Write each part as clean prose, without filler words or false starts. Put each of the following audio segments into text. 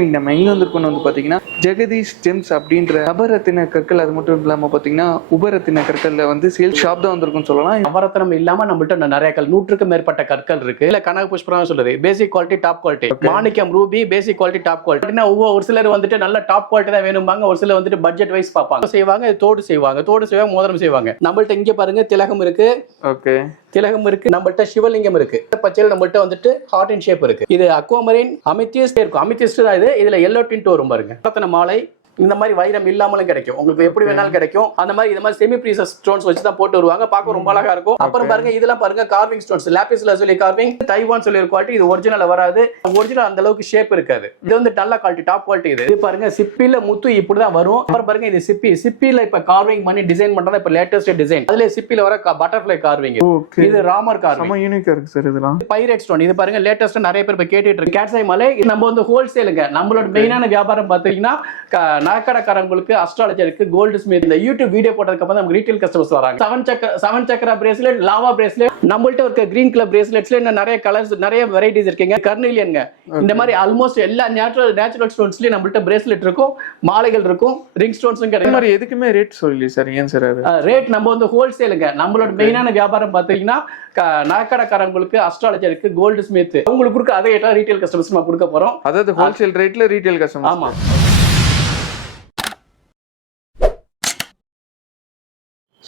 நம்ம எங்க வந்திருக்கோம்னு வந்து பாத்தீங்கன்னா ஜெகதீஷ் ஜெம்ஸ் அப்படின்ற நவரத்தின கற்கள், அது மட்டும் இல்லாம பாத்தீங்கன்னா உபரத்தின கற்கள்ல வந்து சேல் ஷாப் தான் வந்திருக்கும்னு சொல்லலாம். நவரத்னம் இல்லாம நம்மள்ட்ட நிறைய கல் 100க்கும் மேற்பட்ட கற்கள் இருக்கு. இல்ல கனக புஷ்பம் சொல்றது பேசிக் குவாலிட்டி டாப் குவாலிட்டி, மாணிக்கம் ரூபி பேசிக் குவாலிட்டி டாப் குவாலிட்டி. ஒரு சிலர் வந்துட்டு நல்ல டாப் குவாலிட்டி தான் வேணும்பாங்க, ஒரு சிலர் வந்துட்டு பட்ஜெட் வைஸ் பார்ப்பாங்க. செய்வாங்க தோடு செய்வாங்க, மோதிரம் செய்வாங்க. நம்மள்ட்ட இங்க பாருங்க திலகம் இருக்கு. ஓகே, திலகம் இருக்கு. நம்மள்ட்ட சிவலிங்கம் இருக்கு. பச்சையில் நம்மள்ட்ட வந்துட்டு ஹார்ட் அண்ட் ஷேப் இருக்கு. இது அக்வாமரின் அமித்தியஸ்ட் இருக்கும். அமித்தியஸ்ட் தான் இது. இதுல எல்லோ டிண்ட் வரும் பாருங்க. ரத்தின மாலை இந்த மாதிரி வைரம் இல்லாமலும் கிடைக்கும், உங்களுக்கு எப்படி வேணாலும் கிடைக்கும். அந்த மாதிரி இந்த மாதிரி செமி ப்ரீசியஸ் ஸ்டோன்ஸ் வச்சு தான் போட்டு வருவாங்க, பார்க்க ரொம்ப அழகா இருக்கும். அப்புறம் பாருங்க இதெல்லாம் பாருங்க carving stones, lapis lazuli carving, Taiwan சொல்லி ஒரு குவாலிட்டி. இது ஒரிஜினல் வராது, ஒரிஜினல் அந்த அளவுக்கு ஷேப் இருக்காது. இது வந்து நல்ல குவாலிட்டி டாப் குவாலிட்டி. இது பாருங்க சிப்பில முத்து இப்படிதான் வரும். அப்புறம் பாருங்க இது சிப்பில இப்ப கார்விங் பண்ணி டிசைன் பண்றதா இப்ப லேட்டஸ்ட் டிசைன். அதுல சிப்பில வர பட்டர்ஃப்ளை கார்விங், இது ராமர் கார்விங், யூனிக்கா இருக்கு சார். இதெல்லாம் பைரேட் ஸ்டோன். இது பாருங்க லேட்டஸ்ட் நிறைய பேர் இப்ப கேட்டுட்டு இருக்கு. கேட்ஸாய் மலை நம்ம வந்து ஹோல்சேலுங்க. நம்மளோட மெயினான வியாபாரம் பாத்தீங்கன்னா நகைக்கடைக்காரங்களுக்கு, அஸ்ட்ராலஜருக்கு, கோல்டு ஸ்மித். இந்த யூடியூப் வீடியோ போட்டதுக்கு அப்புறம் நமக்கு ரீட்டைல் கஸ்டமர்ஸ் வராங்க. செவன் சக்கரா பிரேஸ்லெட், லாவா பிரேஸ்லெட், நம்மள்ட்ட இருக்க கிரீன் கலர் பிரேஸ்லெட்ஸ்ல இன்னும் நிறைய கலர்ஸ், நிறைய வெரைட்டிஸ் இருக்குங்க. கர்னிலியன்ங்க, இந்த மாதிரி ஆல்மோஸ்ட் எல்லா நேச்சுரல் ஸ்டோன்ஸ்லயும் நம்மள்ட்ட பிரேஸ்லெட் இருக்கும், மாலைகள் இருக்கும், ரிங் ஸ்டோன்ஸும் கிடைக்கும். இந்த மாதிரி எதுக்குமே ரேட் சொல்லி சார், ஏன் சார் அது ரேட்? நம்ம வந்து ஹோல்சேலுங்க. நம்மளோட மெயினான வியாபாரம் பாத்தீங்கன்னா நகைக்கடைக்காரங்களுக்கு, அஸ்ட்ராலஜருக்கு, கோல்டு ஸ்மித், உங்களுக்கு கொடுக்க அதே ரேட்ல ரீட்டைல் கஸ்டமர்ஸ் நம்ம கொடுக்க போறோம். அதாவது ஹோல்சேல் ரேட்ல ரீட்டைல் கஸ்டமர்ஸ். ஆமா.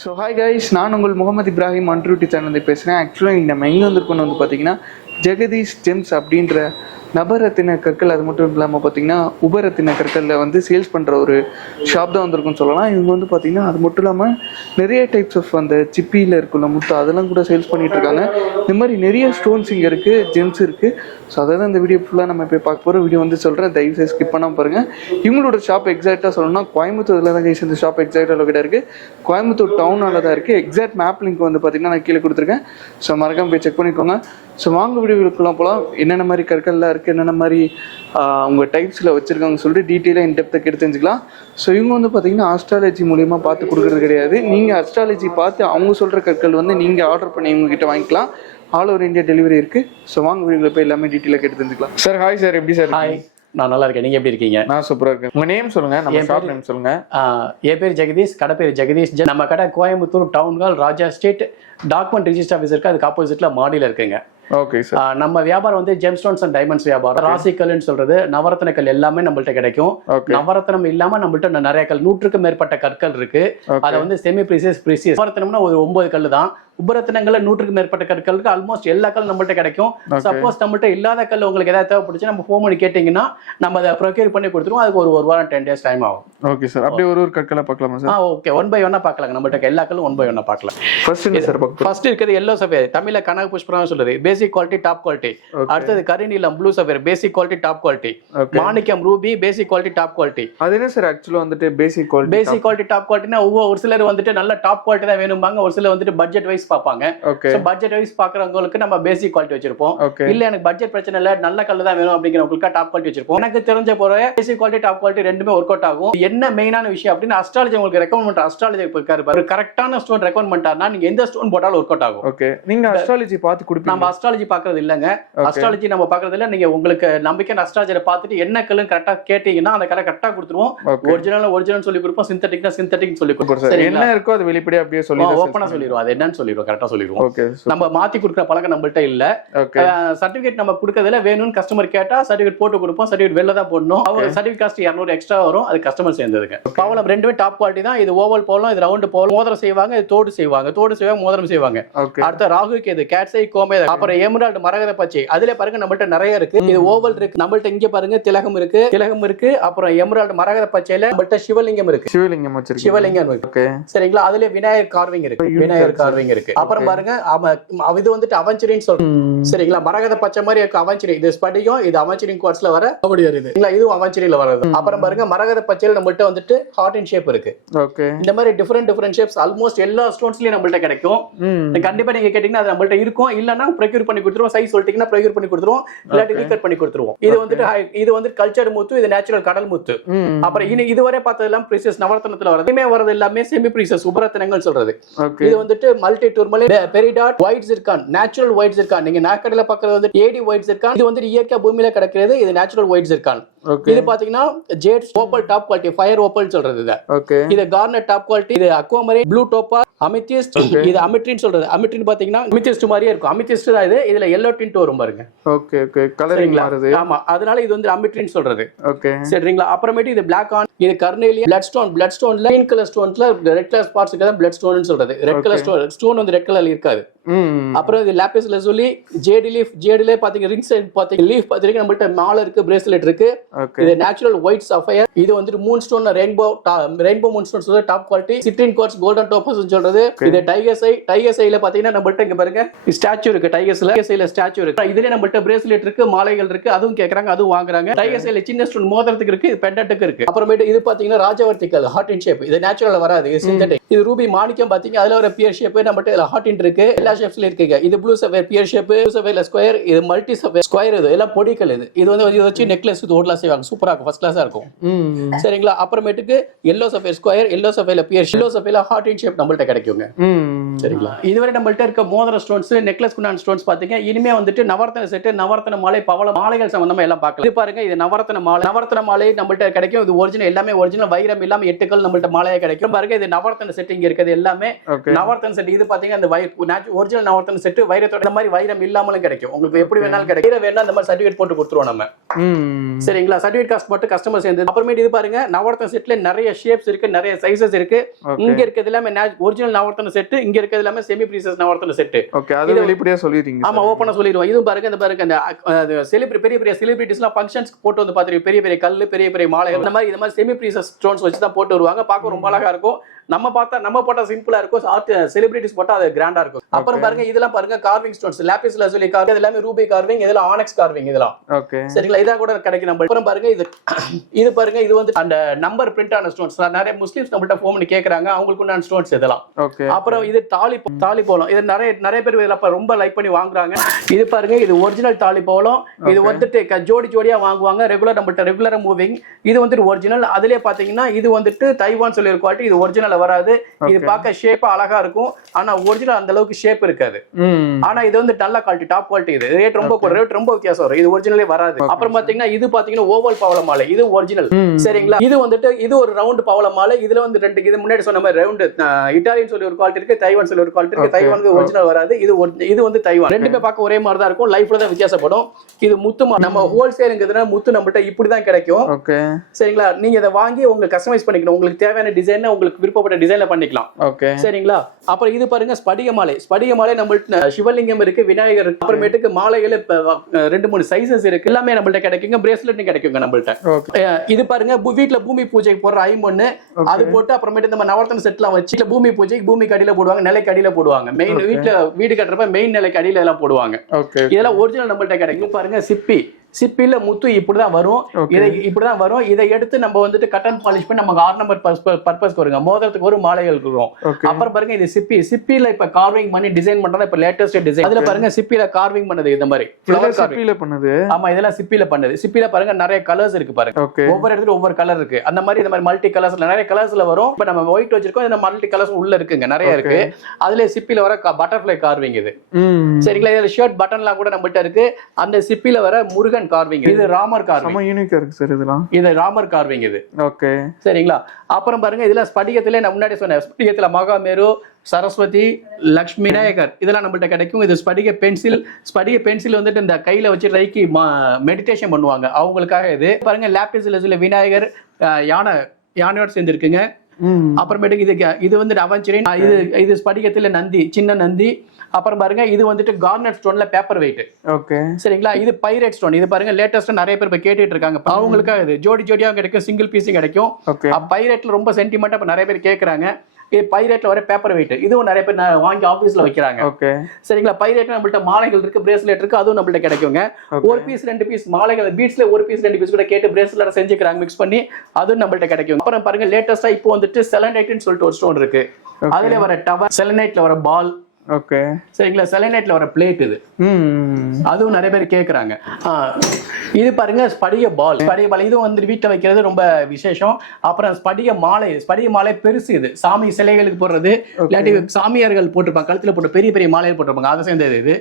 ஸோ ஹாய் கைஸ், நான் உங்கள் முகமது இப்ராஹிம் அன்ட்ரூட்டி சேனல் பேசுகிறேன். ஆக்சுவலாக நம்ம எங்கே வந்திருக்கோம்னு வந்து பார்த்தீங்கன்னா ஜெகதீஷ் ஜெம்ஸ் அப்படின்ற நவரத்தின கற்கள், அது மட்டும் இல்லாமல் பார்த்தீங்கன்னா உபரத்தின கற்களில் வந்து சேல்ஸ் பண்ணுற ஒரு ஷாப் தான் வந்திருக்குன்னு சொல்லலாம். இவங்க வந்து பார்த்தீங்கன்னா அது மட்டும் இல்லாமல் நிறைய டைப்ஸ் ஆஃப் அந்த சிப்பியில் இருக்குள்ள முத்து அதெல்லாம் கூட சேல்ஸ் பண்ணிட்டு இருக்காங்க. இந்த மாதிரி நிறைய ஸ்டோன்ஸ் இங்கே இருக்குது, ஜெம்ஸ் இருக்குது. ஸோ அதை தான் இந்த வீடியோ ஃபுல்லாக நம்ம போய் பார்க்க போகிறோம். வீடியோ வந்து சொல்கிறேன், தயவுசெய்து ஸ்கிப் பண்ணாமல் பாருங்கள். இவங்களோட ஷாப் எக்ஸாக்டாக சொல்லணும்னா கோயம்புத்தூரில் தான் கைஸ் இந்த ஷாப் எக்ஸாக்டாக லொக்கேட்டாக இருக்குது. கோயம்புத்தூர் டவுனால தான் இருக்குது. எக்ஸாக்ட் மேப் லிங்க் வந்து பார்த்தீங்கன்னா நான் கீழே கொடுத்துருக்கேன். ஸோ மறக்காம போய் செக் பண்ணிக்கோங்க. ஸோ வாங்க வீடியோக்குலாம் போகலாம். என்னென்ன மாதிரி கற்கள்லாம் இருக்குது, என்னென்ன மாதிரி உங்கள் டைப்ஸில் வச்சுருக்காங்க சொல்லிட்டு டீட்டெயிலாக இன்டெப்த்தாக எடுத்து தெரிஞ்சுக்கலாம். ஸோ இவங்க வந்து பார்த்தீங்கன்னா அஸ்ட்ராலஜி மூலிமா பார்த்து கொடுக்குறது கிடையாது. நீங்கள் அஸ்ட்ராலஜி பார்த்து அவங்க சொல்கிற கற்கள் வந்து நீங்கள் ஆர்டர் பண்ணி இவங்ககிட்ட வாங்கிக்கலாம். ஆல் ஓவர் இந்தியா டெலிவரி இருக்குது. ஸோ வாங்க வீடியோவில் போய் எல்லாமே டீட்டெயிலாக எடுத்து தெரிஞ்சுக்கலாம். சார் ஹாய் சார், எப்படி சார்? ஹாய், நான் நல்லா இருக்கேன். நீங்க எப்படி இருக்கீங்க? நான் சூப்பரா இருக்கேன். உங்க நேம் சொல்லுங்க, நம்ம ஷாப் நேம் சொல்லுங்க. என் பேர் ஜெகதீஷ், கடை பேர் ஜெகதீஷ். நம்ம கடை கோயம்புத்தூர் டவுன் ஹால், ராஜா ஸ்ட்ரீட், டாக்குமெண்ட் ரிஜிஸ்டர் ஆஃபீஸ் இருக்கு, அதுக்கு ஆப்போசிட்ல மாடியில இருக்குங்க. Okay sir. நம்ம வியாபாரம் வந்து ஜெம் ஸ்டோன்ஸ் அண்ட் டைமண்ட்ஸ் வியாபாரம். ராசிக்கல்னு சொல்றது நவரத்ன கல் எல்லாமே நம்மள்ட்ட கிடைக்கும். நவரத்னம் இல்லாம நம்மள்ட்ட நிறைய கல் 100க்கும் மேற்பட்ட கற்கள் இருக்கு. அதை வந்து செமி ப்ரீசியஸ் நவரத்னம்னா ஒரு 9 கல் தான். உபரத்தினங்கள்ல 100க்கும் மேற்பட்ட கற்களுக்கு ஆல்மோஸ்ட் எல்லா கல் நம்மள்ட்ட கிடைக்கும். சப்போஸ் நம்மள்ட்ட இல்லாத கல் உங்களுக்கு ஏதாவது தேவைப்படுச்சு நம்ம ஃபோன் பண்ணி கேட்டீங்கன்னா நம்ம அதை ப்ரொக்யூர் பண்ணி கொடுத்துருவோம். அதுக்கு ஒரு வாரம் 10 days டைம் ஆகும். Okay sir. அப்படியே ஒரு கற்களை பார்க்கலாமா சார்? ஓகே, 1 by 1 பார்க்கலாம். நம்மள்ட்ட எல்லா கல்லும் 1 by 1 பார்க்கலாம். ஃபர்ஸ்ட் இருக்கிறது எல்லோ சஃபேர், தமிழ்ல கனக புஷ்பம் சொல்றது பேசிக் குவாலிட்டி டாப் குவாலிட்டி. அடுத்தது கரிநீலம் ப்ளூ சஃபேர் பேசிக் குவாலிட்டி டாப் குவாலிட்டி. மாணிக்கம் ரூபி பேசிக் குவாலிட்டி டாப் குவாலிட்டி. அது என்ன சார் ஆக்சுவலா வந்துட்டு பேசிக் குவாலிட்டி டாப் குவாலிட்டினா ஒரு சிலர் வந்துட்டு நல்ல டாப் குவாலிட்டி தான் வேணும்பாங்க, ஒரு சிலர் வந்துட்டு பட்ஜெட் வைஸ் பார்ப்பாங்க. பட்ஜெட் வைஸ் பாக்குறவங்களுக்கு நம்ம பேசிக் குவாலிட்டி வச்சிருப்போம். இல்ல எனக்கு பட்ஜெட் பிரச்சனை இல்ல, நல்ல கல்லு தான் வேணும் அப்படிங்கிறவங்களுக்கு டாப் குவாலிட்டி வச்சிருப்போம். எனக்கு தெரிஞ்ச போற பேசிக் குவாலிட்டி டாப் குவாலிட்டி ரெண்டுமே ஒர்க் அவுட் ஆகும். என்ன மெயினான விஷயம் அப்படின்னா அஸ்ட்ராலஜி உங்களுக்கு ரெக்கமெண்ட் பண்ற அஸ்ட்ராலஜி இருக்காரு, ஒரு கரெக்டான ஸ்டோன் ரெக்கமெண்ட் பண்ணிட்டாருன்னா நீங்க எந்த ஸ்டோன் போட்டாலும் ஒர்க் அவுட் ஆகும். ஓகே, நீங்க அஸ்ட்ராலஜி பார்த்து கொடுப்பீங்க? நம்ம அஸ்ட்ராலஜி பாக்குறது இல்லங்க, அஸ்ட்ராலஜி நம்ம பாக்குறது இல்ல. நீங்க உங்களுக்கு நம்பிக்கை அஸ்ட்ராலஜியை பார்த்துட்டு என்ன கல்லுன்னு கரெக்டா கேட்டீங்கன்னா அந்த கலை கரெக்டா கொடுத்துருவோம். ஒரிஜினல் சொல்லி கொடுப்போம், சிந்தட்டிக்னா சிந்தட்டிக் சொல்லி கொடுப்போம். என்ன இருக்கோ அது வெளிப்படையா அப்படியே சொல்லி ஓப்பனா சொல்லிடுவோம். அது என்னன்னு சொல்லிடுவோம், கரெக்டா சொல்லிடுவோம். நம்ம மாத்தி கொடுக்குற பழக்கம் நம்மள்ட்ட இல்ல. சர்டிபிகேட் நம்ம கொடுக்கறதுல வேணும்னு கஸ்டமர் கேட்டா சர்டிபிகேட் போட்டு கொடுப்போம். சர்டிபிகேட் வெளில தான் போடணும். அவங்க சர்டிபிகேட் காஸ்ட் 200 எக்ஸ்ட்ரா வரும். அது கஸ்டமர் சேர்ந்ததுங்க. பவளம் ரெண்டுமே டாப் குவாலிட்டி தான். இது ஓவல் போலும், இது ரவுண்ட் போலும். மோதிரம் செய்வாங்க, இது தோடு செய்வாங்க, மோதிரம் செய்வாங்க. அடுத்த ராகுக்கு இது கேட்ஸை கோமே, அப்புறம் எமரால்டு மரகத பச்சை. அதுல பாருங்க நம்மள்ட்ட நிறைய இருக்கு. இது ஓவல் இருக்கு நம்மள்ட்ட. இங்க பாருங்க திலகம் இருக்கு. அப்புறம் எமரால்டு மரகத பச்சையில நம்மள்ட்ட சிவலிங்கம் இருக்கு. சிவலிங்கம் இருக்கு. சரிங்களா? அதுல விநாயகர் கார்விங் இருக்கு. அப்புறம் பாருங்க இது வந்துட்டு அவஞ்சரின்னு சொல்றோம். சரிங்களா? மரகத பச்சை மாதிரி இருக்கு அவஞ்சரி. இது ஸ்படிகம், இது அவஞ்சரிங் குவார்ட்ஸ்ல வர அப்படி வருது. இதுவும் அவஞ்சரியில வருது. அப்புறம் பாருங்க மரகத பச்சையில நம்மள்ட்ட வந்துட்டு ஹார்ட் அண்ட் ஷேப் இருக்கு. ஓகே, இந்த மாதிரி டிஃபரெண்ட் ஷேப்ஸ் ஆல்மோஸ்ட் எல்லா ஸ்டோன்ஸ்லயும் நம்மள்ட்ட கிடைக்கும். கண்டிப்பா நீங்க கேட்டீங்கன்னா அது நம்மள்ட்ட இருக்கும். இல்லன்னா ப்ரொக்யூர் பண்ணி கொடுத்துருவோம். சைஸ் சொல்லிட்டீங்கன்னா ப்ரொக்யூர் பண்ணி கொடுத்துருவோம். இல்லாட்டி ரீகட் பண்ணி கொடுத்துருவோம். இது வந்துட்டு கல்ச்சர் முத்து, இது நேச்சுரல் கடல் முத்து. அப்புறம் இதுவரை பார்த்தது எல்லாம் ப்ரீசியஸ் நவரத்னத்துல வரது. வரது எல்லாமே செமி ப்ரீசியஸ் உபரத்தினங்கள் சொல்றது. இது வந்துட்டு multi 48 tourmaline peridot white zircon natural white zircon. நீங்க நாக்கடையில பார்க்கறது வந்து ஏடி ஒயிட் ஜிர்கான். இது வந்து இயற்கை பூமியில கிடைக்கிறது. இது நேச்சுரல் ஒயிட் ஜிர்கான். இது பாத்தீங்கன்னா jade opal top quality, fire opal சொல்றது இது. இது கார்னட் டாப் குவாலிட்டி. இது அக்வாமரைன், ப்ளூ டோப்பா, அமித்திஸ்ட். இது அமிட்ரின் சொல்றது. அமிட்ரின் பாத்தீங்கன்னா அமித்திஸ்ட் மாதிரியே இருக்கும். அமித்திஸ்ட் தான் இது. இதுல yellow tint வரும் பாருங்க. ஓகே ஓகே, கலரிங் மாறுது. ஆமா, அதனால இது வந்து அமிட்ரின் சொல்றது. ஓகே, சரிங்களா. அப்புறமேட்டு இது பிளாக் ஆன். இது கர்னேலியன் பிளட் ஸ்டோன். பிளட் ஸ்டோன்ல கிரீன் கலர் ஸ்டோன்ஸ்ல ரெட் கலர் ஸ்பாட்ஸ்க்கு தான் பிளட் ஸ்டோன் சொல்றது. ரெட் கலர் ஸ்டோன் வந்து ரெட் கலர்ல இருக்காது. அப்புறம் இது லாபிஸ் லெசூலி, ஜேடி லீஃப். ஜேடிலே பாத்தீங்க ரிங் சைடு பாத்தீங்க லீஃப் பாத்தீங்க நம்மள்ட்ட மாலை இருக்கு, பிரேஸ்லெட் இருக்கு. இது நேச்சுரல் ஒயிட் சஃபயர். இது வந்து moonstone, rainbow moonstone சொல்றது top quality. Citrine quartz, golden topaz சொல்றது. இது டைகர் சை. டைகர் சைல பாத்தீங்கன்னா நம்மள்ட்ட இங்க பாருங்க ஸ்டாச்சு இருக்கு. டைகர்ஸ்ல சைல ஸ்டாச்சு இருக்கு. இதுல நம்மள்ட்ட பிரேஸ்லெட் இருக்கு, மாலைகள் இருக்கு. அதுவும் கேக்குறாங்க, அதுவும் வாங்குறாங்க. டைகர் சைல சின்ன ஸ்டோன் மோதிரத்துக்கு இருக்கு, பெண்டன்ட்க்கு இருக்கு. அப்புறமேட்டு இது பாத்தீங்கன்னா ராஜவர்த்திகல் ஹார்ட் இன் ஷேப். இது நேச்சுரலா வராது, இது சிந்தட்டிக். இது ரூபி மாணிக்கம் பாத்தீங்க, அதுல ஒரு பியர் ஷேப். நம்மள்ட்ட இதுல ஹார்ட் இன் இருக்கு, எல்லா ஷேப்ஸ்ல இருக்குங்க. இது blue sapphire pear shape, blue சஃபயர்ல ஸ்கொயர். இது மல்டி சஃபயர் ஸ்கொயர். இது எல்லாம் பொடிக்கல். இது வந்து இத வச்சு நெக்லஸ் ஓடலாம் செய்வாங்க. சூப்பரா இருக்கும், ஃபர்ஸ்ட் கிளாஸா இருக்கும். சரிங்களா. அப்புறமேட்டுக்கு எல்லோ சஃபயர் ஸ்கொயர், எல்லோ சஃபயர்ல பியர், எல்லோ சஃபயர்ல ஹார்ட் இன் ஷேப் நம்மள்ட்ட கிடைக்குங்க. சரிங்களா. இதுவரை நம்மள்ட்ட இருக்க மோதிர ஸ்டோன்ஸ், நெக்லஸ் குண்டான் ஸ்டோன்ஸ் பாத்தீங்க. இனிமே வந்துட்டு நவரத்ன செட், நவரத்ன மாலை, பவள மாலைகள் சம்பந்தமா எல்லாம் பார்க்கலாம். இது பாருங்க, இது நவரத்ன மாலை. நவரத்ன மாலை நம்மள்ட்ட கிடைக்கும். இது ஒரிஜினல், எல்லாமே ஒரிஜினல். வைரம் இல்லாம 8 கல் நம்மள்ட்ட மாலையா கிடைக்கும். பாருங்க, இது நவரத்ன செட் இங்க இருக்குது எல்லாமே நவரத்ன செட். இது பாத்தீங்க அந்த ஒரிஜினல் நவரத்ன செட் வைரத்தோட. இந்த மாதிரி வைரம் இல்லாமலும் கிடைக்கும். உங்களுக்கு எப்படி வேணாலும் கிடைக்கும். வைரம் வேணா இந்த மாதிரி சர்டிபிகேட் போட்டு கொடுத்துருவோம் நம்ம. சரிங்களா. சர்டிபிகேட் காஸ்ட் மட்டும் கஸ்டமர் சேர்ந்து. அப்புறமேட்டு இது பாருங்க, நவரத்ன செட்ல நிறைய ஷேப்ஸ் இருக்கு, நிறைய சைஸஸ் இருக்கு. இங்க இருக்கிறது எல்லாமே ஒரிஜினல் நவரத்ன செட், இங்க இருக்கிறது எல்லாமே செமி பிரீசியஸ் நவரத்ன செட். ஓகே, அது வெளிப்படையா சொல்லிட்டீங்க. ஆமா, ஓபனா சொல்லிடுவோம். இதுவும் பாருங்க, இந்த பாருங்க அந்த பெரிய பெரிய செலிபிரிட்டிஸ்லாம் ஃபங்க்ஷன்ஸ்க்கு போட்டு வந்து பாத்துருக்கீங்க. பெரிய பெரிய கல்லு, பெரிய பெரிய மாலைகள், இந்த மாதிரி செமி பிரீசியஸ் ஸ்டோன்ஸ் வச்சு தான் போட்டு வருவாங்க. பார்க்க ரொம்ப அழகா இருக்கும். நம்ம போட்டா சிம்பிளா இருக்கும். செலிபிரிட்டிஸ் போட்டா அது கிராண்டா இருக்கும். அப்புறம் பாருங்க, இதெல்லாம் பாருங்க கார்விங் ஸ்டோன்ஸ், லாபிஸ் லெசூலி கார்விங், இது எல்லாமே ரூபி கார்விங், இதெல்லாம் ஆனக்ஸ் கார்விங். இதெல்லாம் ஓகே, சரிங்களா. இதா கூட கிடைக்கும் நம்ம. அப்புறம் பாருங்க, இது பாருங்க, இது வந்து அந்த நம்பர் பிரிண்ட் ஆன ஸ்டோன்ஸ். நிறைய முஸ்லிம்ஸ் நம்மள்ட்ட ஃபோன் பண்ணி கேக்குறாங்க, அவங்களுக்கு உண்டான ஸ்டோன்ஸ் இதெல்லாம். ஓகே. அப்புறம் இது தாலி போலம். இது நிறைய பேர் இதெல்லாம் ரொம்ப லைக் பண்ணி வாங்குறாங்க. இது பாருங்க, இது ஒரிஜினல் தாலி போலம். இது வந்துட்டு ஜோடியா வாங்குவாங்க. ரெகுலரா மூவிங். இது வந்துட்டு ஒரிஜினல். அதுலயே பாத்தீங்கன்னா இது வந்துட்டு தைவான் சொல்லி ஒரு குவாலிட்டி. இது ஒரிஜினல் வராது. இது பார்க்க ஷேப்பா அழகா இருக்கும். ஆனா ஒரிஜினல் அந்த அளவுக்கு ஷேப் இருக்காது. ஆனா இது வந்து நல்ல குவாலிட்டி, டாப் குவாலிட்டி. இது ரேட் ரொம்ப வித்தியாசம் வரும். இது ஒரிஜினலே வராது. அப்புறம் பாத்தீங்கன்னா இது பாத்தீங்கன்னா ஓவல் பவள மாலை. இது ஒரிஜினல். சரிங்களா. இது வந்துட்டு இது ஒரு ரவுண்ட் பவள மாலை. இதுல வந்து ரெண்டு, இது முன்னாடி சொன்ன மாதிரி ரவுண்ட் இட்டாலியன் சொல்லி ஒரு குவாலிட்டி இருக்கு, தைவான் சொல்லி ஒரு குவாலிட்டி இருக்கு. தைவானுக்கு ஒரிஜினல் வராது. இது வந்து தைவான். ரெண்டுமே பார்க்க ஒரே மாதிரி தான் இருக்கும். லைஃப்ல தான் வித்தியாசப்படும். இது முத்து நம்ம ஹோல்சேல்ங்கிறதுனால முத்து நம்மள்ட்ட இப்படிதான் கிடைக்கும். சரிங்களா. நீங்க இதை வாங்கி உங்களுக்கு கஸ்டமைஸ் பண்ணிக்கணும். உங்களுக்கு தேவையான டிசைன், உங்களுக்கு விருப்பப்பட்ட டிசைன்ல பண்ணிக்கலாம். ஓகே, சரிங்களா. அப்புறம் இது பாருங்க ஸ்படிக மாலை. ஸ்படிக மாலை நம்மள்ட்ட சிவலிங்கம் இருக்கு, விநாயகர் இருக்கு. அப்புறமேட்டுக்கு மாலைகள் 2-3 சைஸஸ் இருக்கு. எல்லாமே நம்மள்ட்ட கிடைக்குங்க. பிரேஸ்லெட் கிடைக்குங்க நம்மள்ட்ட. இது பாருங்க, வீட்டுல பூமி பூஜைக்கு போடுற ஐம்பொன்னு, அது போட்டு அப்புறமேட்டு நம்ம நவரத்ன செட்லாம் வச்சு பூமி பூஜைக்கு பூமிக்கு அடியில போடுவாங்க, நிலைக்கு அடியில போடுவாங்க. மெயின் வீடு கட்டுறப்ப மெயின் நிலைக்கு அடியில எல்லாம் போடுவாங்க. இதெல்லாம் ஒரிஜினல் நம்மள்ட்ட கிடைக்கும். பாருங்க சிப்பில முத்து இப்படிதான் வரும். இதை எடுத்து நம்ம வந்துட்டு கட்டன் பாலிஷ் பண்ணி நமக்கு ஆர்னமெண்ட் பர்பஸ்க்கு வருங்க. மோதிரத்துக்கு ஒரு மாலைகள் இருக்கும். அப்புறம் பாருங்க, இது சிப்பில இப்ப கார்விங் பண்ணி டிசைன் பண்றது இப்ப லேட்டஸ்ட் டிசைன். அதுல பாருங்க சிப்பில கார்விங் பண்ணது இந்த மாதிரி சிப்பில பண்ணது. ஆமா, இதெல்லாம் சிப்பில பண்ணது. சிப்பில பாருங்க நிறைய கலர்ஸ் இருக்கு பாருங்க. ஒவ்வொரு இடத்துல ஒவ்வொரு கலர் இருக்கு. அந்த மாதிரி இந்த மாதிரி மல்டி கலர்ஸ்ல நிறைய கலர்ஸ்ல வரும். இப்ப நம்ம ஒயிட் வச்சிருக்கோம், இந்த மல்டி கலர்ஸ் உள்ள இருக்குங்க, நிறைய இருக்கு. அதுல சிப்பில வர பட்டர்ஃபிளை கார்விங் இது. சரிங்களா. இதுல ஷர்ட் பட்டன்லாம் கூட நம்மகிட்ட இருக்கு. அந்த சிப்பில வர முருகன் கார்விங். இது ராமர் கார்விங். ரொம்ப யூனிக்கா இருக்கு சார் இதெல்லாம். இது ராமர் கார்விங் இது. ஓகே, சரிங்களா. அப்புறம் பாருங்க, இதுல ஸ்படிகத்திலே நான் முன்னாடி சொன்னேன், ஸ்படிகத்துல மகாமேரு, சரஸ்வதி, லக்ஷ்மி, விநாயகர் இதெல்லாம் நம்மள்ட்ட கிடைக்கும். இது ஸ்படிக பென்சில் வந்துட்டு இந்த கையில வச்சு ரைக்கி மெடிடேஷன் பண்ணுவாங்க, அவங்களுக்காக. இது பாருங்க, லாபிஸ் லெசூலி விநாயகர், யானையோட சேர்ந்து இருக்குங்க. அப்புறமேட்டுக்கு இது வந்து அவஞ்சரின். இது ஸ்படிகத்துல நந்தி, சின்ன நந்தி. அப்புறம் பாருங்க, இது வந்துட்டு கார்னட் ஸ்டோன்ல பேப்பர் வெயிட். ஓகே, சரிங்களா. இது பைரேட் ஸ்டோன். இது பாருங்க லேட்டஸ்டா நிறைய பேர் இப்ப கேட்டுட்டு இருக்காங்க. அவங்களுக்காக இது ஜோடியா கிடைக்கும், சிங்கிள் பீஸும் கிடைக்கும். பைரேட்ல ரொம்ப சென்டிமெண்டா இப்ப நிறைய பேர் கேக்குறாங்க. இது பைரேட்ல வர பேப்பர் வெயிட். இதுவும் நிறைய பேர் வாங்கி ஆபீஸ்ல வைக்கிறாங்க. ஓகே, சரிங்களா. பைரேட்ல நம்மள்ட்ட மாலைகள் இருக்கு, பிரேஸ்லெட் இருக்கு, அதுவும் நம்மள்ட்ட கிடைக்குங்க. ஒரு பீஸ் 2 பீஸ் மாலைகள், பீட்ஸ்ல ஒரு பீஸ் 2 பீஸ் கூட கேட்டு பிரேஸ்லெட் செஞ்சுக்கிறாங்க, மிக்ஸ் பண்ணி, அதுவும் நம்மள்ட்ட கிடைக்கும். அப்புறம் பாருங்க, லேட்டஸ்டா இப்போ வந்துட்டு செலனைட்னு சொல்லிட்டு ஒரு ஸ்டோன் இருக்கு. அதுல வர டவர், செலனைட்ல வர பால், ஓகே. சரிங்களா, செலனைட்ல வர பிளேட் இது. அதுவும் நிறைய பேர் கேட்குறாங்க. இது பாருங்க ஸ்படிக பால். இதுவும் வந்து வீட்டில் வைக்கிறது ரொம்ப விசேஷம். அப்புறம் ஸ்படிக மாலை பெருசு. இது சாமி சிலைகளுக்கு போடுறது, இல்லாட்டி சாமியார்கள் போட்டிருப்பாங்க கழுத்துல போட்டு பெரிய பெரிய மாலைகள் போட்டிருப்பாங்க, அதை சேர்ந்தது இது.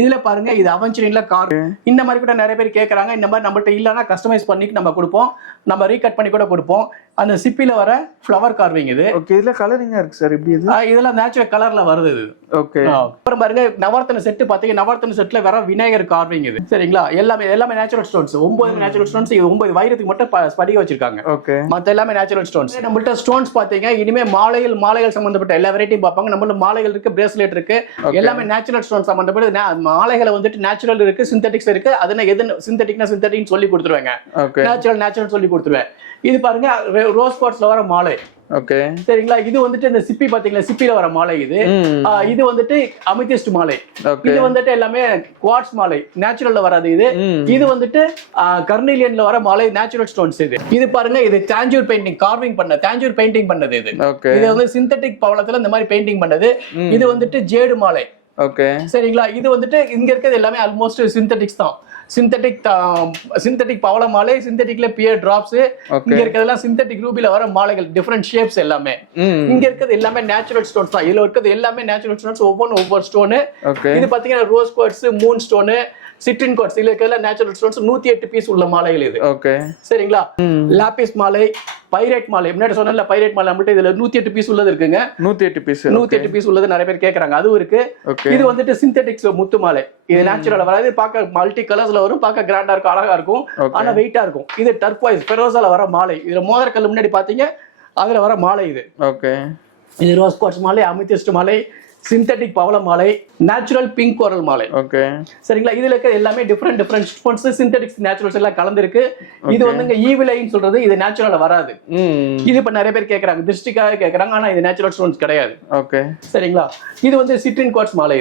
இதுல பாருங்க இது அவெஞ்சரின்ல கார். இந்த மாதிரி கூட நிறைய பேர் கேட்கறாங்க. இந்த மாதிரி நம்மள்ட்ட இல்லைன்னா கஸ்டமைஸ் பண்ணி நம்ம கொடுப்போம், நம்ம ரீகட் பண்ணி கூட கொடுப்போம். அந்த சிப்பில வர ஃப்ளவர் கார்விங் இது. ஓகே. இதுல கலரிங்கா இருக்கு சார், எப்படி இது? இதெல்லாம் நேச்சுரல் கலர்ல வருது இது. ஓகே. அப்புறம் பாருங்க நவரத்ன செட் பாத்தீங்க, நவரத்ன செட்ல வர விநாயகர் கார்விங் இது. சரிங்களா, எல்லாமே நேச்சுரல் ஸ்டோன்ஸ். 9 natural stones. 9 வைரத்துக்கு மட்டும் ஸ்படிக வச்சிருக்காங்க. ஓகே. மத்த எல்லாமே நேச்சுரல் ஸ்டோன்ஸ். நம்மள்ட்ட ஸ்டோன்ஸ் பாத்தீங்க, இனிமே மாலைகள் சம்பந்தப்பட்ட எல்லா வெரைட்டியும் பார்ப்பாங்க. நம்மள மாலைகள் இருக்கு, பிரேஸ்லெட் இருக்கு, எல்லாமே நேச்சுரல் ஸ்டோன் சம்பந்தப்பட்ட மாலைகளை வந்துட்டு நேச்சுரல் இருக்கு, சிந்தட்டிக்ஸ் இருக்கு. அதுனா எது சிந்தட்டிக்னா சிந்தட்டிக்னு சொல்லி கொடுத்துருவாங்க, நேச்சுரல் சொல்லி கொடுத்துருவேன். இது பாருங்க ரோஸ் குவார்ட்ஸ்ல வர மாலை. ஓகே. சரிங்களா, இது வந்துட்டு இந்த சிப்பி பாத்தீங்களா, சிப்பில வர மாலை இது. இது வந்துட்டு அமிதிஸ்ட் மாலை. இது வந்துட்டு எல்லாமே குவார்ட்ஸ் மாலை, நேச்சுரல்ல வராது இது. இது வந்துட்டு கர்னீலியன்ல வர மாலை, நேச்சுரல் ஸ்டோன்ஸ் இது. இது பாருங்க, இது தாஞ்சூர் பெயிண்டிங் தாஞ்சூர் பெயிண்டிங் பண்ணது இது. இது வந்து சிந்தட்டிக் பவளத்துல இந்த மாதிரி பெயிண்டிங் பண்ணது. இது வந்துட்டு ஜேடு மாலை. ஓகே. சரிங்களா, இது வந்துட்டு இங்க இருக்கிறது எல்லாமே ஆல்மோஸ்ட் சிந்தட்டிக்ஸ் தான். சிந்தட்டிக் பவள மாலை, சிந்தட்டிக்ல பியர் டிராப்ஸ். இங்க இருக்கிறதெல்லாம் சிந்தட்டிக் ரூபில வர மாலைகள், டிஃபரெண்ட் ஷேப்ஸ் எல்லாமே. இங்க இருக்கிறது எல்லாமே நேச்சுரல் ஸ்டோன்ஸ் தான். இதுல இருக்கிறது எல்லாமே நேச்சுரல் ஸ்டோன்ஸ், ஒவ்வொரு ஸ்டோனு. இது பாத்தீங்கன்னா rose quartz, Moon stone, citrine quartz. இதுல இருக்கிற நேச்சுரல் ஸ்டோன்ஸ் 108 பீஸ் உள்ள மாலைகள் இது. ஓகே. சரிங்களா, லாபிஸ் மாலை, பைரேட் மாலை. முன்னாடி சொன்னல பைரேட் மாலை நம்மள்ட்ட இதுல 108 பீஸ் உள்ளது இருக்குங்க. 108 பீஸ் உள்ளது நிறைய பேர் கேக்குறாங்க, அதுவும் இருக்கு. இது வந்துட்டு சிந்தட்டிக்ஸ் முத்து மாலை. இது நேச்சுரல் வராது, பார்க்க மல்டி கலர்ஸ்ல வரும், பார்க்க கிராண்டா இருக்கும், அழகா இருக்கும், ஆனா வெயிட்டா இருக்கும். இது டர்க்வைஸ் பெரோசால வர மாலை. இதுல மோதிரக்கல் முன்னாடி பாத்தீங்க, அதுல வர மாலை இது. ஓகே. இது ரோஸ் குவார்ட்ஸ் மாலை, அமிதிஸ்ட் மாலை, சிந்தட்டிக் பவள மாலை, நேச்சுரல் பிங்க் கோரல் மாலை. ஓகே. சரிங்களா, இதுல இருக்க எல்லாமே டிஃபரெண்ட் ஸ்டோன்ஸ், சிந்தட்டிக்ஸ் நேச்சுரல்ஸ் எல்லாம் கலந்துருக்கு. இது வந்து ஈவில் ஐன்னு சொல்றது, இது நேச்சுரலா வராது. இது இப்ப நிறைய பேர் கேக்குறாங்க, திருஷ்டிக்காக கேக்குறாங்க, ஆனா இது நேச்சுரல் ஸ்டோன்ஸ் கிடையாது. ஓகே. சரிங்களா, இது வந்து சிட்ரின் குவார்ட்ஸ் மாலை.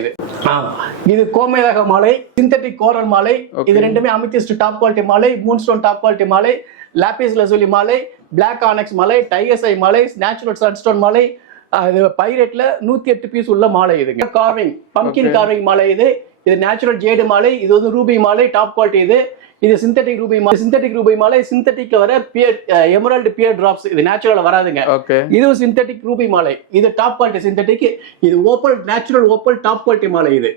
இது கோமேதக மாலை, சிந்தட்டிக் கோரல் மாலை. இது ரெண்டுமே அமிதிஸ்ட் டாப் குவாலிட்டி மாலை, மூன் ஸ்டோன் டாப் குவாலிட்டி மாலை, லாபிஸ் லசூலி மாலை, பிளாக் ஆனக்ஸ் மாலை, டைகர்ஸ் ஐ மாலை, நேச்சுரல் சன்ஸ்டோன் மாலை. இது பைரேட்ல 108 பீஸ் உள்ள மாலை. இதுங்க கார்விங், பம்கின் கார்விங் மாலை இது. இது நேச்சுரல் ஜேடு மாலை. இது வந்து ரூபி மாலை, டாப் குவாலிட்டி இது. இது சிந்தட்டிக் ரூபி மாலை. சிந்தட்டிக்ல வர பியர் எமரல்ட் பியர் டிராப்ஸ். இது நேச்சுரலா வராதுங்க. இதுவும் சிந்தட்டிக் ரூபி மாலை. இது டாப் குவாலிட்டி சிந்தட்டிக். இது opal, natural opal top quality மாலை இது.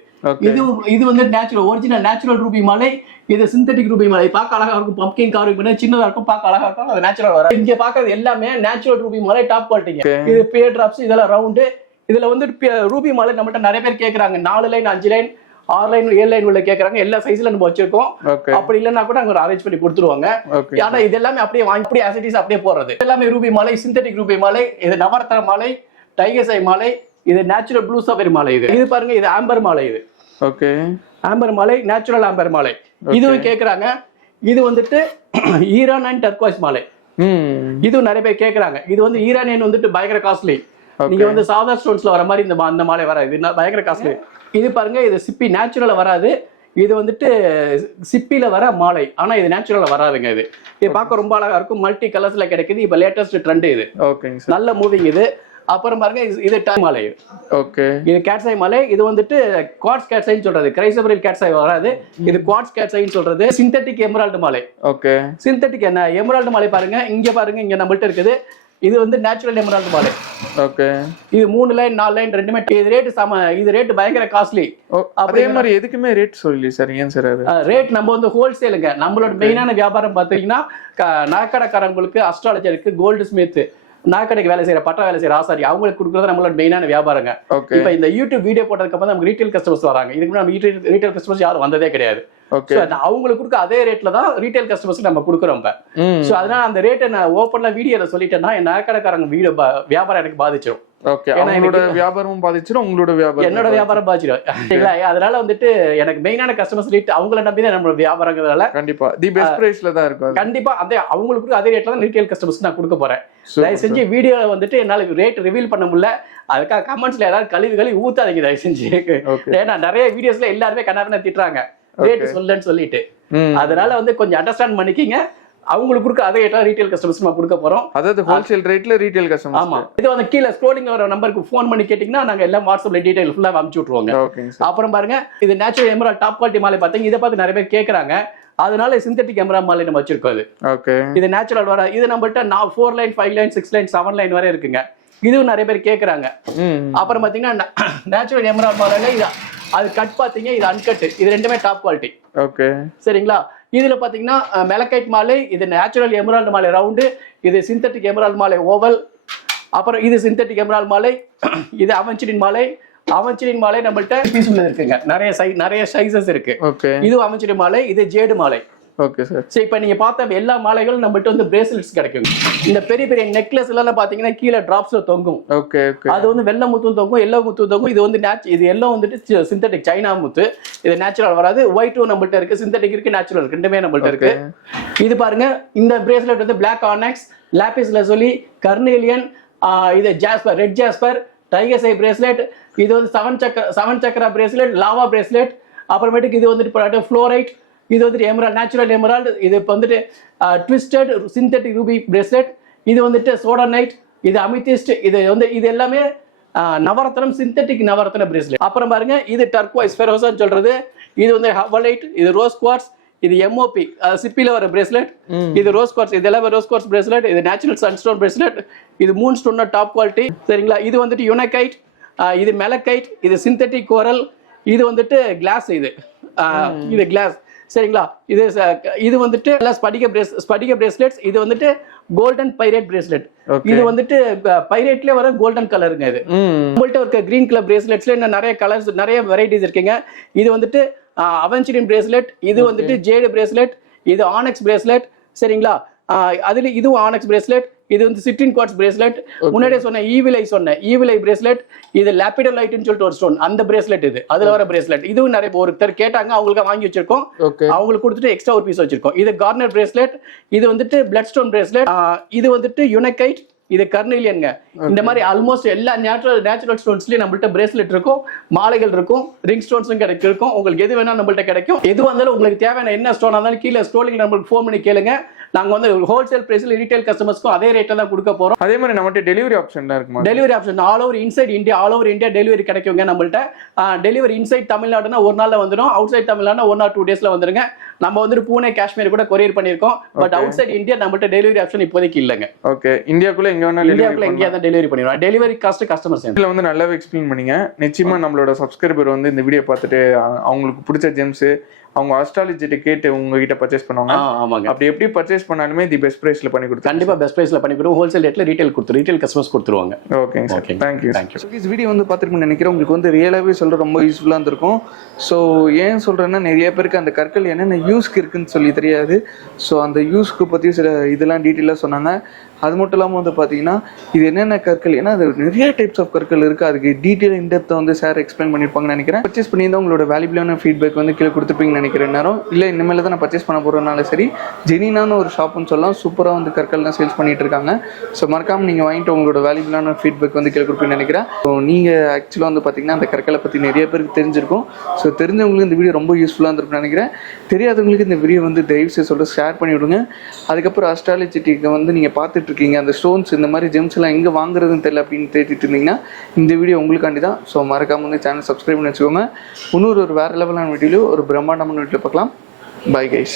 இது வந்து நேச்சுரல் ஒரிஜினல் நேச்சுரல் ரூபி மாலை. இது சிந்தட்டிக் ரூபி மாலை. பார்க்க அழகா இருக்கும், பம்கின் கார்விங் பண்ண சின்னதா இருக்கும், பார்க்க அழகா இருக்கும், அது நேச்சுரல் வர. இங்க பாக்குறது எல்லாமே நேச்சுரல் ரூபி மாலை, டாப் குவாலிட்டிங்க. இது பியர் டிராப்ஸ், இதெல்லாம் ரவுண்டு. இதுல வந்து ரூபி மாலை நம்மகிட்ட நிறைய பேர் கேக்குறாங்க, 4 லைன் 5 லைன் 6 லைன் 7 லைன் உள்ள கேக்குறாங்க. எல்லா சைஸ்ல நம்ம வச்சிருக்கோம். அப்படி இல்லைன்னா கூட அங்க அரேஞ்ச் பண்ணி கொடுத்துருவாங்க. ஆனா இது எல்லாமே அப்படியே வாங்கி அப்படியே ஆசிட்டிஸ் அப்படியே போறது. எல்லாமே ரூபி மாலை, சிந்தட்டிக் ரூபி மாலை. இது நவரத்ன மாலை, டைகர்ஸ் ஐ மாலை. இது நேச்சுரல் ப்ளூ சஃபரி மாலை. இது பாருங்க, இது ஆம்பர் மாலை. இது ஓகே, ஆம்பர் மாலை, நேச்சுரல் ஆம்பர் மாலை. இதுவும் கேக்குறாங்க. இது வந்துட்டு ஈரான் அண்ட் டர்க்வைஸ் மாலை. இதுவும் நிறைய பேர் கேக்குறாங்க. இது வந்து ஈரானியன் வந்துட்டு பயங்கர காஸ்ட்லி. நீங்க வந்து சாதா ஸ்டோன்ஸ்ல வர மாதிரி இந்த மாலை வராது, இது பயங்கர காஸ்ட்லி. இது பாருங்க, இது சிப்பி நேச்சுரலா வராது. இது வந்துட்டு சிப்பில வர மாலை, ஆனா இது நேச்சுரலா வராதுங்க. இது பார்க்க ரொம்ப அழகா இருக்கும், மல்டி கலர்ஸ்ல கிடைக்குது. இப்ப லேட்டஸ்ட் ட்ரெண்ட் இது. ஓகேங்க சார், நல்ல மூவிங் இது. அப்புறம் பாருங்க, இது டாய் மாலை. ஓகே, இது கேட்ஸை மாலை. இது வந்துட்டு குவார்ட்ஸ் கேட்ஸைன்னு சொல்றது, கிரைசோபரில் கேட்ஸை வராது. இது குவார்ட்ஸ் கேட்ஸைன்னு சொல்றது. சிந்தட்டிக் எமரால்டு மாலை. ஓகே, சிந்தட்டிக் என்ன எமரால்டு மாலை பாருங்க, இங்க பாருங்க, இங்க நம்மள்ட்ட இருக்குது. இது வந்து நேச்சுரல் எமரால்டு மாலை. ஓகே, இது 3 லைன் 4 லைன் ரெண்டுமே. இது ரேட் இது ரேட் பயங்கர காஸ்ட்லி. அதே மாதிரி எதுக்குமே ரேட் சொல்லி சார், ஏன் சார் அது ரேட்? நம்ம வந்து ஹோல்சேலுங்க. நம்மளோட மெயினான வியாபாரம் பாத்தீங்கன்னா நகைக்கடைக்காரங்களுக்கு, அஸ்ட்ராலஜருக்கு, கோல்டு ஸ்மித், நகைக்கடைக்கு வேலை செய்யற, பட்டா வேலை செய்யற ஆசாரி, அவங்களுக்கு கொடுக்குறது நம்மளோட மெயினான வியாபாரங்க. இப்ப இந்த யூடியூப் வீடியோ போட்டதுக்கு அப்புறம் நமக்கு ரீட்டைல் கஸ்டமர்ஸ் வராங்க. இதுக்கு முன்னாடி ரீட்டைல் கஸ்டமர்ஸ் யாரும் வந்ததே கிடையாது. அவங்களுக்கு கொடுக்க அதே ரேட்ல தான் ரீட்டைல் கஸ்டமர்ஸ் நம்ம கொடுக்குறோம். சோ அதனால அந்த ரேட்டை நான் ஓப்பன்ல வீடியோல சொல்லிட்டேன்னா என் நகைக்கடைக்காரங்க வீடியோ வியாபாரம் எனக்கு பாதிச்சிடும். என்னோட வியாபாரமும் பாதிச்சிடும், உங்களோட வியாபாரம், என்னோட வியாபாரம் பாதிச்சிடும். அதனால வந்துட்டு எனக்கு மெயினான கஸ்டமர்ஸ் ரேட் அவங்கள நம்பி தான் நம்மளோட வியாபாரங்கிறதால கண்டிப்பா தி பெஸ்ட் பிரைஸ்ல தான் இருக்கும். கண்டிப்பா அதே அவங்களுக்கு அதே ரேட்ல தான் ரீட்டைல் கஸ்டமர்ஸ் நான் கொடுக்க போறேன். தயவு செஞ்சு வீடியோல வந்துட்டு என்னால ரேட் ரிவீல் பண்ண முடியல, அதுக்காக கமெண்ட்ஸ்ல ஏதாவது கழுவி ஊத்தாதீங்க தயவு செஞ்சு. ஏன்னா நிறைய வீடியோஸ்ல எல்லாருமே கண்ணாபின்னா திட்டுறாங்க ரேட் சொல்லன்னு சொல்லிட்டு. அதனால வந்து கொஞ்சம் அண்டர்ஸ்டாண்ட் பண்ணிக்கிங்க. அவங்களுக்கு கொடுக்க அதே ரேட்ல ரீட்டைல் கஸ்டமர்ஸ் நம்ம கொடுக்க போறோம். அதாவது ஹோல்சேல் ரேட்ல ரீட்டைல் கஸ்டமர்ஸ். ஆமா, இது வந்து கீழே ஸ்க்ரோலிங்ல வர நம்பருக்கு ஃபோன் பண்ணி கேட்டீங்கன்னா நாங்க எல்லாம் வாட்ஸ்அப்ல டீடைல் ஃபுல்லா அனுப்பிச்சு விட்டுருவோங்க. அப்புறம் பாருங்க, இது நேச்சுரல் எமரால்ட் டாப் குவாலிட்டி மாலை பாத்தீங்க, இதை பார்த்து நிறைய பேர் கேக்குறாங்க. அதனால சிந்தட்டிக் எமரால்ட் மாலை நம்ம வச்சிருக்கோம். இது நேச்சுரல் வர, இது நம்மள்ட்ட 4 லைன் 5 லைன் 6 லைன் 7 லைன் வரை இருக்குங்க. இதுவும் நிறைய பேர் கேக்குறாங்க. அப்புறம் பாத்தீங்கன்னா நேச்சுரல் எமரால்ட் மாலைல இது அது கட் பாத்தீங்க, இது அன்கட், இது ரெண்டுமே டாப் குவாலிட்டி. ஓகே, சரிங்களா? இதுல பாத்தீங்கன்னா மெலக்கைட் மாலை, இது நேச்சுரல் எமரால்ட் மாலை ரவுண்டு, இது சிந்தட்டிக் எமரால்ட் மாலை ஓவல், அப்புறம் இது சிந்தட்டிக் எமரால்ட் மாலை, இது அவென்ச்சரின் மாலை. அவென்ச்சரின் மாலை நம்மள்ட்ட பீஸ்ல இருக்குங்க, நிறைய சைஸஸ் இருக்கு. இது அவென்ச்சரின் மாலை, இது ஜேடு மாலை. Okay sir. சரி, இப்போ நீங்க பார்த்த எல்லா மாலைகளும் நம்மள்ட்ட வந்து பிரேஸ்லெட்ஸ் கிடைக்கும். இந்த பெரிய பெரிய நெக்லஸ் எல்லாம் பாத்தீங்கன்னா கீழே டிராப்ஸ்ல தொங்கும். ஓகே, அது வந்து வெள்ளை முத்தும் தொங்கும், எல்லோ முத்தும் தொங்கும். இது வந்து இது எல்லாம் வந்துட்டு சிந்தட்டிக் சைனா முத்து, இது நேச்சுரல் வராது. ஒயிட்டும் நம்மள்ட்ட இருக்கு, சிந்தட்டிக் இருக்கு, நேச்சுரல் இருக்கு, ரெண்டுமே நம்மள்ட்ட இருக்கு. இது பாருங்க, இந்த பிரேஸ்லெட் வந்து பிளாக் ஆனக்ஸ், லாபிஸ் லசோலி, கர்னேலியன், இது ஜாஸ்பர், ரெட் ஜாஸ்பர், டைகர் ஐ பிரேஸ்லெட். இது வந்து செவன் சக்கரா பிரேஸ்லெட், லாவா பிரேஸ்லெட். அப்புறமேட்டுக்கு இது வந்துட்டு ஃப்ளோரைட், இது வந்துட்டு எமரால்ட், நேச்சுரல் எமரால்ட். இது இப்போ வந்துட்டு ட்விஸ்டட் சிந்தட்டிக் ரூபி பிரேஸ்லெட். இது வந்துட்டு சோடனைட், இது அமித்திஸ்ட். இது எல்லாமே நவரத்னம், சிந்தட்டிக் நவரத்ன பிரேஸ்லெட். அப்புறம் பாருங்க, இது டர்க்வைஸ் ஃபெரோசான்னு சொல்றது. இது வந்து ஹவலைட், இது ரோஸ் குவார்ட்ஸ், இது எம்ஓபி சிப்பில வர பிரேஸ்லெட். இது ரோஸ் குவார்ட்ஸ், இது எல்லாமே ரோஸ் குவார்ட்ஸ் பிரேஸ்லெட். இது நேச்சுரல் சன்ஸ்டோன் பிரேஸ்லெட். இது மூன் ஸ்டோன் டாப் குவாலிட்டி, சரிங்களா? இது வந்துட்டு யுனைகைட், இது மெலக்கைட், இது சிந்தட்டிக் கோரல், இது வந்துட்டு கிளாஸ், இது கிளாஸ், சரிங்களா? இது வந்துட்டு ஸ்படிக பிரேஸ்லெட்ஸ். இது வந்துட்டு கோல்டன் பைரேட் பிரேஸ்லெட். இது வந்துட்டு பைரேட்ல வர கோல்டன் கலருங்க. இது உங்கள்கிட்ட இருக்க கிரீன் கலர் பிரேஸ்லெட்ஸ்ல இன்னும் நிறைய கலர்ஸ், நிறைய வெரைட்டிஸ் இருக்குங்க. இது வந்துட்டு அவென்ச்சரின் பிரேஸ்லெட், இது வந்துட்டு ஜேடு பிரேஸ்லெட், இது ஆனக்ஸ் பிரேஸ்லெட், சரிங்களா? அதுல இதுவும் ஆனக்ஸ் பிரேஸ்லெட். இது வந்து சிட்ரின் குவார்ட்ஸ் பிரேஸ்லெட். முன்னாடியே சொன்ன ஈவிலை பிரேஸ்லெட். இது லாபிடோலைட்னு சொல்லிட்டு ஒரு ஸ்டோன், அந்த பிரேஸ்லெட். இது அதுல வர பிரேஸ்லெட். இதுவும் நிறைய ஒருத்தர் கேட்டாங்க, அவங்களுக்கு வாங்கி வச்சிருக்கோம். அவங்களுக்கு கொடுத்துட்டு எக்ஸ்ட்ரா ஒரு பீஸ் வச்சிருக்கோம். இது கார்னர் பிரேஸ்லெட். இது வந்துட்டு பிளட் ஸ்டோன் பிரேஸ்லெட். இது வந்துட்டு யுனைகைட், இது கர்னேலியன்ங்க. இந்த மாதிரி ஆல்மோஸ்ட் எல்லா நேச்சுரல் ஸ்டோன்ஸ்லயும் நம்மள்ட்ட பிரேஸ்லெட் இருக்கும், மாலைகள் இருக்கும், ரிங் ஸ்டோன்ஸும் இருக்கும். உங்களுக்கு எது வேணா நம்மள்ட்ட கிடைக்கும். எது வந்தாலும் உங்களுக்கு தேவையான என்ன ஸ்டோன் இருந்தாலும் கீழே ஸ்டோனிங் நம்மளுக்கு ஃபோன் பண்ணி கேளுங்க. நாங்க வந்து ஹோல்சேல் பிரைஸ்ல ரீட்டைல் கஸ்டமர்ஸ்க்கும் அதே ரேட்ல தான் கொடுக்க போறோம். அதே மாதிரி நம்மள்ட்ட டெலிவரி ஆப்ஷன் தான் இருக்குமா? Delivery option all over inside India, all over India delivery கிடைக்குங்க நம்மள்ட்ட. டெலிவரி இன்சைட் தமிழ்நாடுனா ஒரு நாள்ல வந்துடும், அவுட் சைட் தமிழ்நாடுனா 1 or 2 டேஸ்ல வந்துருங்க. நம்ம வந்துட்டு பூனே, காஷ்மீர் கூட கொரியர் பண்ணிருக்கோம். பட் அவுட் சைட் இந்தியா நம்மள்ட்ட டெலிவரி ஆப்ஷன் இப்போதைக்கு இல்லைங்க. ஓகே, இந்தியாக்குள்ள எங்க வேணாலும் இந்தியா தான் டெலிவரி பண்ணிடுவோம். Delivery cost customers. இதுல வந்து நல்லாவே எக்ஸ்பிளைன் பண்ணீங்க. நிச்சயமா நம்மளோட சப்ஸ்கிரைபர் வந்து இந்த வீடியோ பார்த்துட்டு அவங்களுக்கு பிடிச்ச ஜெம்ஸ் அவங்க அஸ்ட்ராலஜிட்ட கேட்டு உங்ககிட்ட பர்ச்சேஸ் பண்ணுவாங்க. ஆமாங்க. அப்படி எப்படி பர்ச்சேஸ் பண்ணாலுமே தி பெஸ்ட் பிரைஸ்ல பண்ணி கொடுத்து, கண்டிப்பா பெஸ்ட் பிரைஸ்ல பண்ணி கொடுத்து ஹோல்சேல் ரேட்ல ரீட்டைல் கஸ்டமர்ஸ் கொடுத்துருவாங்க. Okay sir, thank you. இந்த வீடியோ வந்து பார்த்துருப்பீங்கன்னு நினைக்கிறேன். உங்களுக்கு வந்து ரியலாகவே சொல்ற ரொம்ப யூஸ்ஃபுல்லாக இருந்திருக்கும். ஸோ ஏன் சொல்றேன்னா, நிறைய பேருக்கு அந்த கற்கள் என்னென்ன யூஸ்க்கு இருக்குன்னு சொல்லி தெரியாது. ஸோ அந்த யூஸ்க்கு பற்றி சில இதெல்லாம் டீட்டெயிலாக சொன்னாங்க. அது மட்டும் இல்லாமல் வந்து பார்த்தீங்கன்னா இது என்னென்ன கற்கள், ஏன்னா அது நிறைய டைப்ஸ் ஆஃப் கற்கள் இருக்குது. அதுக்கு டீட்டெயில் இன்டெப்த்தை வந்து சார் எக்ஸ்பிளைன் பண்ணியிருப்பாங்கன்னு நினைக்கிறேன். பர்ச்சேஸ் பண்ணியிருந்தா உங்களோட வேல்யூபிளான ஃபீட்பேக் வந்து கீழே கொடுத்துப்பீங்கன்னு நினைக்கிறேன். நேரம் இல்லை இனிமேல் தான் நான் பர்ச்சேஸ் பண்ண போகிறதுனால சரி, ஜெனினான ஒரு ஷாப்னு சொல்லலாம். சூப்பராக வந்து கற்கள்லாம் சேல்ஸ் பண்ணிட்டு இருக்காங்க. ஸோ மறக்காமல் நீங்கள் வாங்கிட்டு உங்களோட வேல்யூபிளான ஃபீட்பேக் வந்து கீழே கொடுப்பீங்கன்னு நினைக்கிறேன். ஸோ நீங்கள் ஆக்சுவலாக வந்து பார்த்தீங்கன்னா அந்த கற்களை பற்றி நிறைய பேருக்கு தெரிஞ்சிருக்கும். ஸோ தெரிஞ்சவங்களுக்கு இந்த வீடியோ ரொம்ப யூஸ்ஃபுல்லாக இருந்திருக்குன்னு நினைக்கிறேன். தெரியாதவங்களுக்கு இந்த வீடியோ வந்து தயவுசெய்து சொல்லிட்டு ஷேர் பண்ணி விடுங்க. அதுக்கப்புறம் அஸ்ட்ராலஜிக்கு வந்து நீங்கள் பார்த்துட்டு இருக்கீங்க, அந்த ஸ்டோன்ஸ் இந்த மாதிரி ஜெம்ஸ் எல்லாம் எங்கே வாங்குறதுன்னு தெரியல அப்படின்னு தேடிட்டு இருந்தீங்கன்னா இந்த வீடியோ உங்களுக்காண்டி தான். ஸோ மறக்காம வந்து சேனல் சப்ஸ்கிரைப் பண்ணி வச்சுக்கோங்க. இன்னொரு வேறு லெவலான வீடியோ, ஒரு பிரம்மாண்டமான வீடியோ பார்க்கலாம். Bye guys.